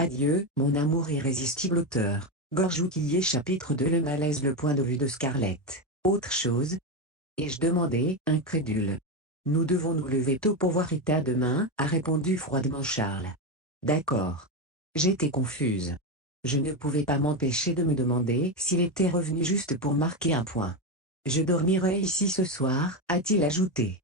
Adieu, mon amour irrésistible auteur. Gorge Quillier chapitre 2 Le malaise le point de vue de Scarlett. Autre chose? Ai-je demandé, incrédule. Nous devons nous lever tôt pour voir Rita demain, a répondu froidement Charles. D'accord. J'étais confuse. Je ne pouvais pas m'empêcher de me demander s'il était revenu juste pour marquer un point. Je dormirai ici ce soir, a-t-il ajouté.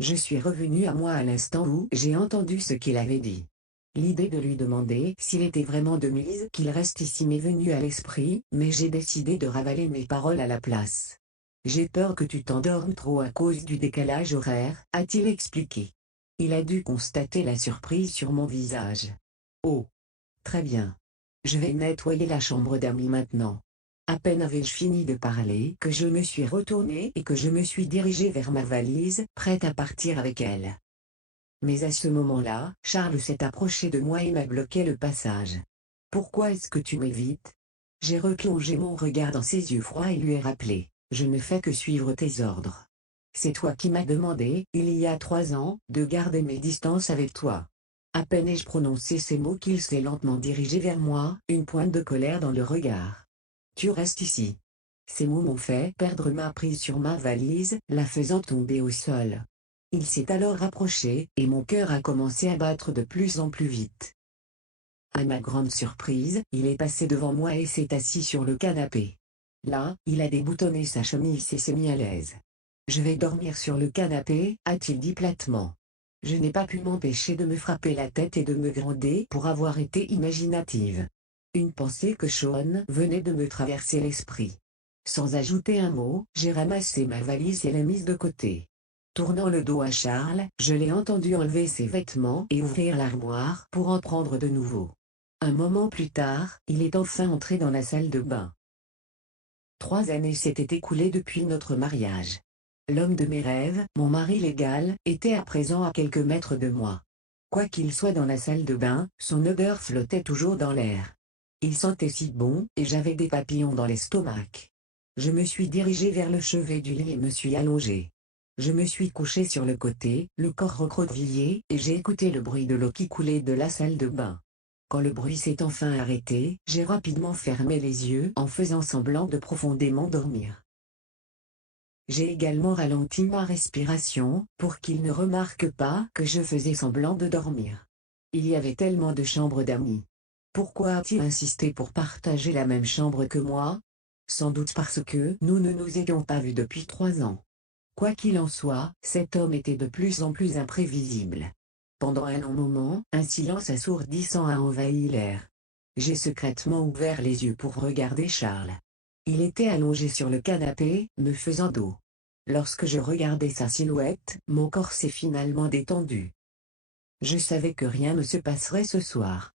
Je suis revenu à moi à l'instant où j'ai entendu ce qu'il avait dit. L'idée de lui demander s'il était vraiment de mise qu'il reste ici m'est venue à l'esprit, mais j'ai décidé de ravaler mes paroles à la place. J'ai peur que tu t'endormes trop à cause du décalage horaire, a-t-il expliqué. Il a dû constater la surprise sur mon visage. Oh. Très bien. Je vais nettoyer la chambre d'amis maintenant. À peine avais-je fini de parler que je me suis retourné et que je me suis dirigé vers ma valise, prête à partir avec elle. Mais à ce moment-là, Charles s'est approché de moi et m'a bloqué le passage. Pourquoi est-ce que tu m'évites? J'ai replongé mon regard dans ses yeux froids et lui ai rappelé, je ne fais que suivre tes ordres. C'est toi qui m'as demandé, il y a 3 ans, de garder mes distances avec toi. À peine ai-je prononcé ces mots qu'il s'est lentement dirigé vers moi, une pointe de colère dans le regard. Tu restes ici. Ces mots m'ont fait perdre ma prise sur ma valise, la faisant tomber au sol. Il s'est alors rapproché, et mon cœur a commencé à battre de plus en plus vite. À ma grande surprise, il est passé devant moi et s'est assis sur le canapé. Là, il a déboutonné sa chemise et s'est mis à l'aise. Je vais dormir sur le canapé, a-t-il dit platement. Je n'ai pas pu m'empêcher de me frapper la tête et de me gronder pour avoir été imaginative. Une pensée que Sean venait de me traverser l'esprit. Sans ajouter un mot, j'ai ramassé ma valise et l'ai mise de côté. Tournant le dos à Charles, je l'ai entendu enlever ses vêtements et ouvrir l'armoire pour en prendre de nouveau. Un moment plus tard, il est enfin entré dans la salle de bain. 3 années s'étaient écoulées depuis notre mariage. L'homme de mes rêves, mon mari légal, était à présent à quelques mètres de moi. Quoi qu'il soit dans la salle de bain, son odeur flottait toujours dans l'air. Il sentait si bon, et j'avais des papillons dans l'estomac. Je me suis dirigé vers le chevet du lit et me suis allongé. Je me suis couché sur le côté, le corps recroquevillé, et j'ai écouté le bruit de l'eau qui coulait de la salle de bain. Quand le bruit s'est enfin arrêté, j'ai rapidement fermé les yeux en faisant semblant de profondément dormir. J'ai également ralenti ma respiration, pour qu'il ne remarque pas que je faisais semblant de dormir. Il y avait tellement de chambres d'amis. Pourquoi a-t-il insisté pour partager la même chambre que moi? Sans doute parce que nous ne nous étions pas vus depuis 3 ans. Quoi qu'il en soit, cet homme était de plus en plus imprévisible. Pendant un long moment, un silence assourdissant a envahi l'air. J'ai secrètement ouvert les yeux pour regarder Charles. Il était allongé sur le canapé, me faisant dos. Lorsque je regardais sa silhouette, mon corps s'est finalement détendu. Je savais que rien ne se passerait ce soir.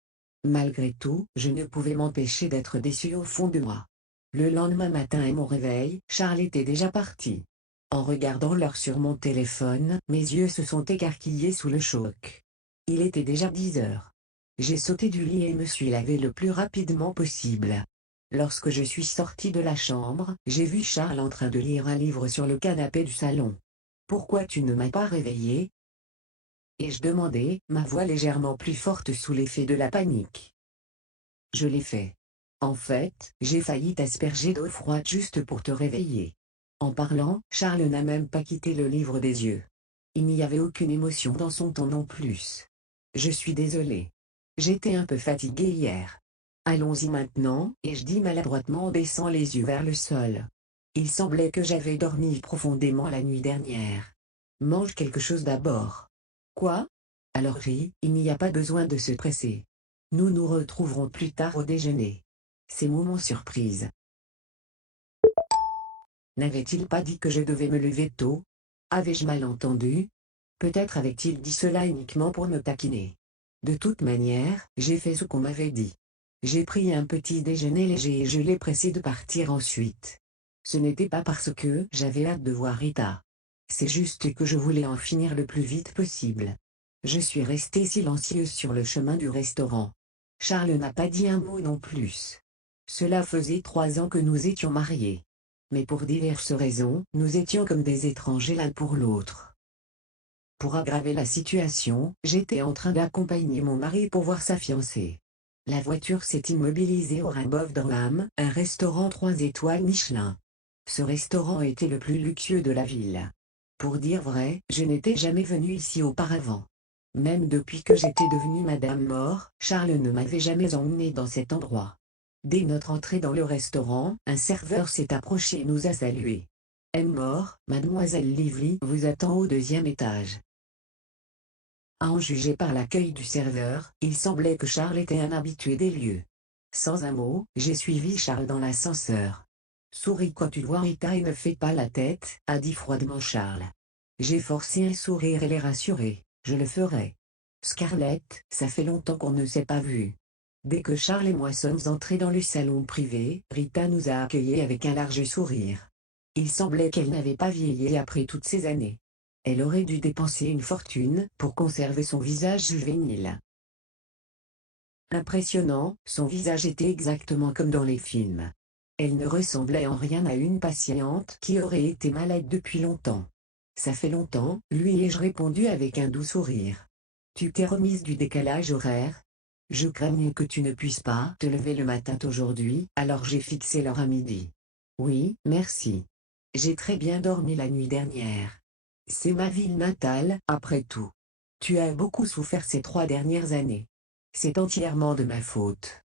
Malgré tout, je ne pouvais m'empêcher d'être déçu au fond de moi. Le lendemain matin à mon réveil, Charles était déjà parti. En regardant l'heure sur mon téléphone, mes yeux se sont écarquillés sous le choc. Il était déjà 10 heures. J'ai sauté du lit et me suis lavé le plus rapidement possible. Lorsque je suis sorti de la chambre, j'ai vu Charles en train de lire un livre sur le canapé du salon. Pourquoi tu ne m'as pas réveillé? Ai-je demandé, ma voix légèrement plus forte sous l'effet de la panique. Je l'ai fait. En fait, j'ai failli t'asperger d'eau froide juste pour te réveiller. En parlant, Charles n'a même pas quitté le livre des yeux. Il n'y avait aucune émotion dans son ton non plus. Je suis désolé. J'étais un peu fatigué hier. Allons-y maintenant, ai-je dit maladroitement en baissant les yeux vers le sol. Il semblait que j'avais dormi profondément la nuit dernière. Mange quelque chose d'abord. Quoi? Alors ris, il n'y a pas besoin de se presser. Nous nous retrouverons plus tard au déjeuner. Ces moments surprise. N'avait-il pas dit que je devais me lever tôt? Avais-je mal entendu? Peut-être avait-il dit cela uniquement pour me taquiner. De toute manière, j'ai fait ce qu'on m'avait dit. J'ai pris un petit déjeuner léger et je l'ai pressé de partir ensuite. Ce n'était pas parce que j'avais hâte de voir Rita. C'est juste que je voulais en finir le plus vite possible. Je suis restée silencieuse sur le chemin du restaurant. Charles n'a pas dit un mot non plus. Cela faisait 3 ans que nous étions mariés. Mais pour diverses raisons, nous étions comme des étrangers l'un pour l'autre. Pour aggraver la situation, j'étais en train d'accompagner mon mari pour voir sa fiancée. La voiture s'est immobilisée au Rimbaud dans l'âme, un restaurant 3 étoiles Michelin. Ce restaurant était le plus luxueux de la ville. Pour dire vrai, je n'étais jamais venue ici auparavant. Même depuis que j'étais devenue Madame Mort, Charles ne m'avait jamais emmené dans cet endroit. Dès notre entrée dans le restaurant, un serveur s'est approché et nous a salués. M. Mort, Mademoiselle Lively vous attend au 2e étage. À en juger par l'accueil du serveur, il semblait que Charles était un habitué des lieux. Sans un mot, j'ai suivi Charles dans l'ascenseur. Souris quand tu vois Rita et ne fais pas la tête, a dit froidement Charles. J'ai forcé un sourire et l'ai rassuré, je le ferai. Scarlett, ça fait longtemps qu'on ne s'est pas vus. Dès que Charles et moi sommes entrés dans le salon privé, Rita nous a accueillis avec un large sourire. Il semblait qu'elle n'avait pas vieilli après toutes ces années. Elle aurait dû dépenser une fortune pour conserver son visage juvénile. Impressionnant, son visage était exactement comme dans les films. Elle ne ressemblait en rien à une patiente qui aurait été malade depuis longtemps. Ça fait longtemps, lui ai-je répondu avec un doux sourire. Tu t'es remise du décalage horaire? Je craignais que tu ne puisses pas te lever le matin aujourd'hui, alors j'ai fixé l'heure à midi. Oui, merci. J'ai très bien dormi la nuit dernière. C'est ma ville natale, après tout. Tu as beaucoup souffert ces 3 dernières années. C'est entièrement de ma faute.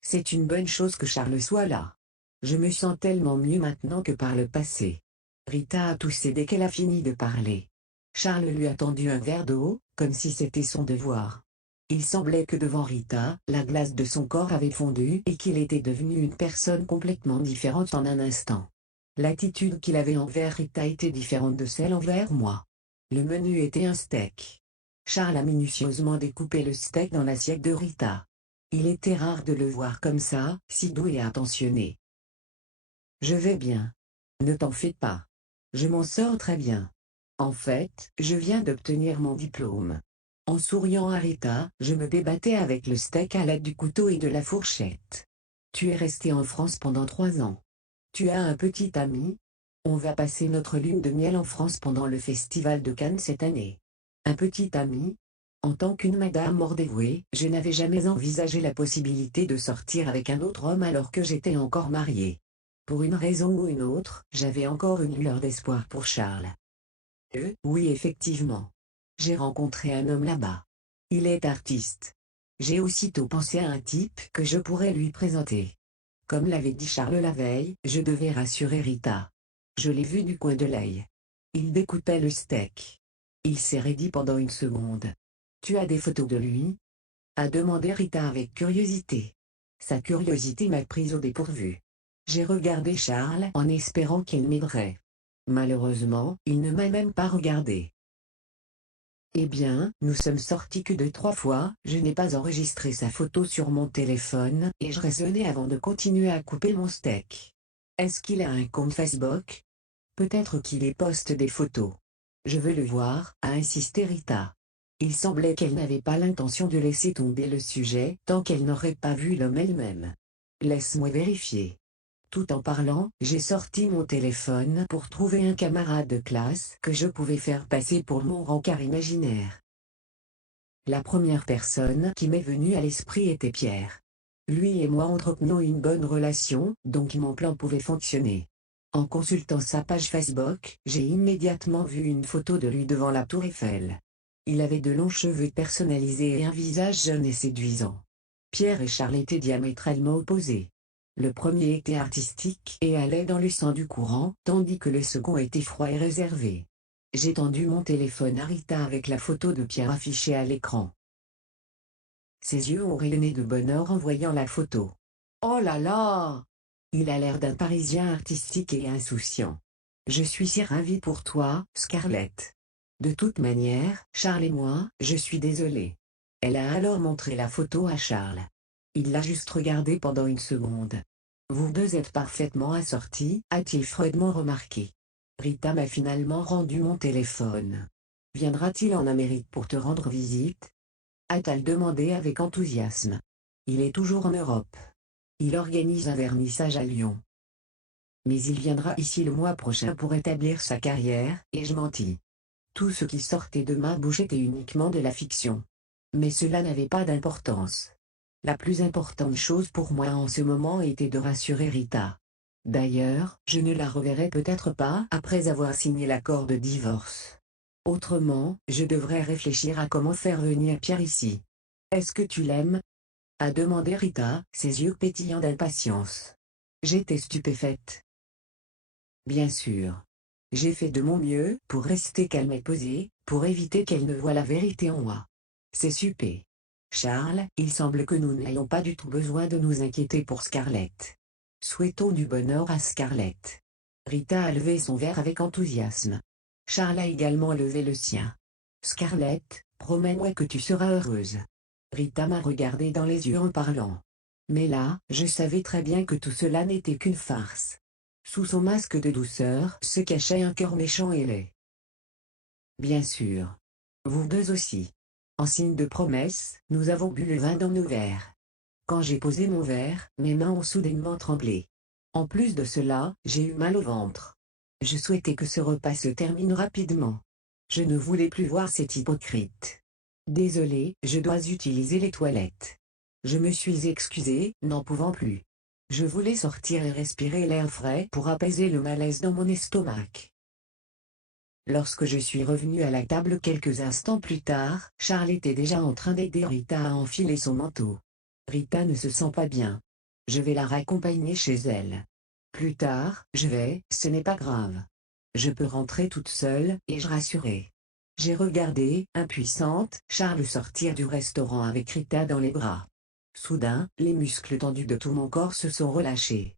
C'est une bonne chose que Charles soit là. Je me sens tellement mieux maintenant que par le passé. Rita a toussé dès qu'elle a fini de parler. Charles lui a tendu un verre d'eau, comme si c'était son devoir. Il semblait que devant Rita, la glace de son corps avait fondu et qu'il était devenu une personne complètement différente en un instant. L'attitude qu'il avait envers Rita était différente de celle envers moi. Le menu était un steak. Charles a minutieusement découpé le steak dans l'assiette de Rita. Il était rare de le voir comme ça, si doux et attentionné. Je vais bien. Ne t'en fais pas. Je m'en sors très bien. En fait, je viens d'obtenir mon diplôme. En souriant à Rita, je me débattais avec le steak à l'aide du couteau et de la fourchette. Tu es resté en France pendant 3 ans. Tu as un petit ami? On va passer notre lune de miel en France pendant le festival de Cannes cette année. Un petit ami? En tant qu'une madame mort dévouée, je n'avais jamais envisagé la possibilité de sortir avec un autre homme alors que j'étais encore mariée. Pour une raison ou une autre, j'avais encore une lueur d'espoir pour Charles. Oui effectivement. J'ai rencontré un homme là-bas. Il est artiste. J'ai aussitôt pensé à un type que je pourrais lui présenter. Comme l'avait dit Charles la veille, je devais rassurer Rita. Je l'ai vu du coin de l'œil. Il découpait le steak. Il s'est raidi pendant une seconde. Tu as des photos de lui? A demandé Rita avec curiosité. Sa curiosité m'a prise au dépourvu. J'ai regardé Charles en espérant qu'il m'aiderait. Malheureusement, il ne m'a même pas regardé. Eh bien, nous sommes sortis que 2-3 fois, je n'ai pas enregistré sa photo sur mon téléphone, et je raisonnais avant de continuer à couper mon steak. Est-ce qu'il a un compte Facebook? Peut-être qu'il y poste des photos. Je veux le voir, a insisté Rita. Il semblait qu'elle n'avait pas l'intention de laisser tomber le sujet, tant qu'elle n'aurait pas vu l'homme elle-même. Laisse-moi vérifier. Tout en parlant, j'ai sorti mon téléphone pour trouver un camarade de classe que je pouvais faire passer pour mon rencard imaginaire. La première personne qui m'est venue à l'esprit était Pierre. Lui et moi entretenions une bonne relation, donc mon plan pouvait fonctionner. En consultant sa page Facebook, j'ai immédiatement vu une photo de lui devant la Tour Eiffel. Il avait de longs cheveux personnalisés et un visage jeune et séduisant. Pierre et Charles étaient diamétralement opposés. Le premier était artistique et allait dans le sens du courant, tandis que le second était froid et réservé. J'ai tendu mon téléphone à Rita avec la photo de Pierre affichée à l'écran. Ses yeux ont rayonné de bonheur en voyant la photo. Oh là là! Il a l'air d'un Parisien artistique et insouciant. Je suis si ravie pour toi, Scarlett. De toute manière, Charles et moi, je suis désolée. Elle a alors montré la photo à Charles. Il l'a juste regardée pendant une seconde. Vous deux êtes parfaitement assortis, a-t-il froidement remarqué. Rita m'a finalement rendu mon téléphone. Viendra-t-il en Amérique pour te rendre visite? A-t-elle demandé avec enthousiasme. Il est toujours en Europe. Il organise un vernissage à Lyon. Mais il viendra ici le mois prochain pour établir sa carrière, et je mentis. Tout ce qui sortait de ma bouche était uniquement de la fiction. Mais cela n'avait pas d'importance. La plus importante chose pour moi en ce moment était de rassurer Rita. D'ailleurs, je ne la reverrai peut-être pas après avoir signé l'accord de divorce. Autrement, je devrais réfléchir à comment faire venir Pierre ici. Est-ce que tu l'aimes? A demandé Rita, ses yeux pétillants d'impatience. J'étais stupéfaite. Bien sûr. J'ai fait de mon mieux pour rester calme et posée, pour éviter qu'elle ne voie la vérité en moi. C'est super. Charles, il semble que nous n'ayons pas du tout besoin de nous inquiéter pour Scarlett. Souhaitons du bonheur à Scarlett. Rita a levé son verre avec enthousiasme. Charles a également levé le sien. Scarlett, promets-moi que tu seras heureuse. Rita m'a regardé dans les yeux en parlant. Mais là, je savais très bien que tout cela n'était qu'une farce. Sous son masque de douceur se cachait un cœur méchant et laid. Bien sûr. Vous deux aussi. En signe de promesse, nous avons bu le vin dans nos verres. Quand j'ai posé mon verre, mes mains ont soudainement tremblé. En plus de cela, j'ai eu mal au ventre. Je souhaitais que ce repas se termine rapidement. Je ne voulais plus voir cet hypocrite. Désolé, je dois utiliser les toilettes. Je me suis excusé, n'en pouvant plus. Je voulais sortir et respirer l'air frais pour apaiser le malaise dans mon estomac. Lorsque je suis revenu à la table quelques instants plus tard, Charles était déjà en train d'aider Rita à enfiler son manteau. Rita ne se sent pas bien. Je vais la raccompagner chez elle. Plus tard, ce n'est pas grave. Je peux rentrer toute seule, ai-je rassuré. J'ai regardé, impuissante, Charles sortir du restaurant avec Rita dans les bras. Soudain, les muscles tendus de tout mon corps se sont relâchés.